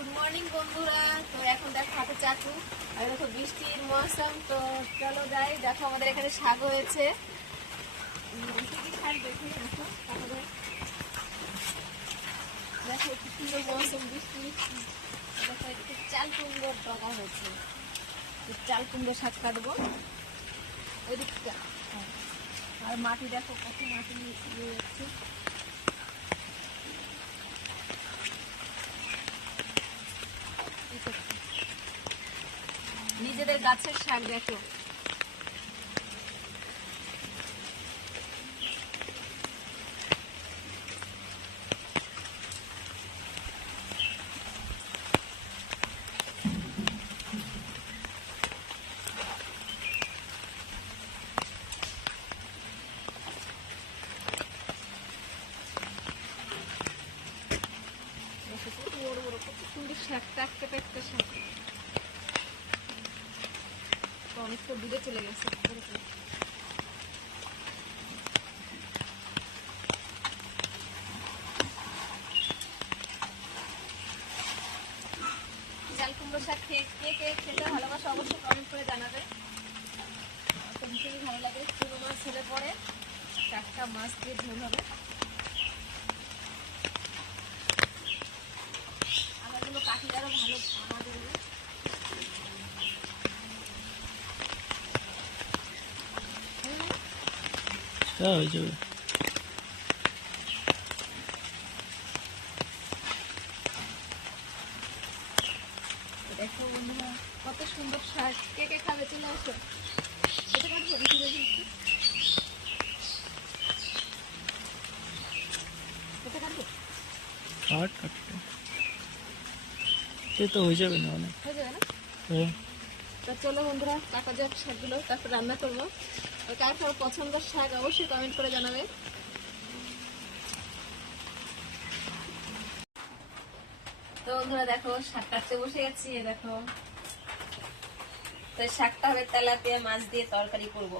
Good morning বন্ধুরা। তো এখন দেখো হাতে চাকু আর দেখো বৃষ্টির মৌসুম। তো চলো যাই, দেখো আমাদের এখানে শাক হয়েছে। দেখো কি সুন্দর মৌসুম, বৃষ্টি। দেখো একটু চাল কুমড়োর ডগা হয়েছে, চাল কুমড়ো শাক কাটবো ওই দিকটা। আর মাটি দেখো কত মাটি নিয়ে যাচ্ছে। নিজেদের গাছের শাক দেখো। বড় বড় কত সুন্দর শাক, টাটকা টাটকা শাক। অনেকটা দূরে চলে গেছে। চাল কুমড়ো শাক কে কে খেতে ভালোবাসে অবশ্যই কমেন্ট করে জানাবে। তো ভীষণই ভালো লাগে। চুনো মাছ ছেলে পরে টাটকা মাছ দিয়ে ঝোল হবে। আমারগুলো কাঠিটা আরো ভালো আমাদের। হয়ে যাবে। দেখো বন্ধুরা কত সুন্দর শাক, কে কে খাবে চলে আসো। এটা কাটবো বেশি বেশি, এটা কাটবো কাট কাটতে সে তো হয়ে যাবে না, অনেক হয়ে যাবে না। হ্যাঁ। তো চলো বন্ধুরা কাটা যাক শাকগুলো, তারপর রান্না করবো। আর কার কার পছন্দের শাক অবশ্যই কমেন্ট করে জানাবে। তো বন্ধুরা দেখো শাক কাটতে বসে গেছি। দেখো তো শাকটা হবে তেলাপিয়া মাছ দিয়ে তরকারি করবো।